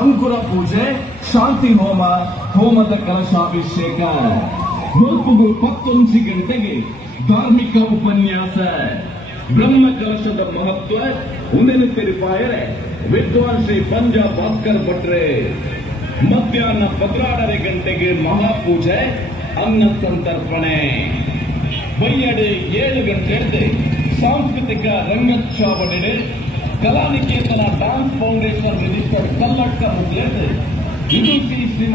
ಅಂಕುರ ಪೂಜೆ, ಶಾಂತಿ ಹೋಮ, ಹೋಮದ ಕಲಶಾಭಿಷೇಕ. ಹೊತ್ತು 11 ಗಂಟೆಗೆ ಧಾರ್ಮಿಕ ಉಪನ್ಯಾಸ. ಬ್ರಹ್ಮ ಕಲಶದ ಮಹತ್ವ ಉಣೆನುತ್ತಿರುಪಾಯರೆ ವಿದ್ವಾನ್ ಶ್ರೀ ಪಂಜ ಭಾಸ್ಕರ್ ಭಟ್ರೆ. ಮಧ್ಯಾಹ್ನ 12 ಗಂಟೆಗೆ ಮಹಾಪೂಜೆ, ಅನ್ನ ಸಂತರ್ಪಣೆ. ಬೈಯಡೆ 7 ಗಂಟೆ ಸಾಂಸ್ಕೃತಿಕ ರಂಗೋತ್ಸವ. Kalaniketana dance foundation register Kalladka ಮುಗ್ಲೇಟ್. ಇದು ಶ್ರೀ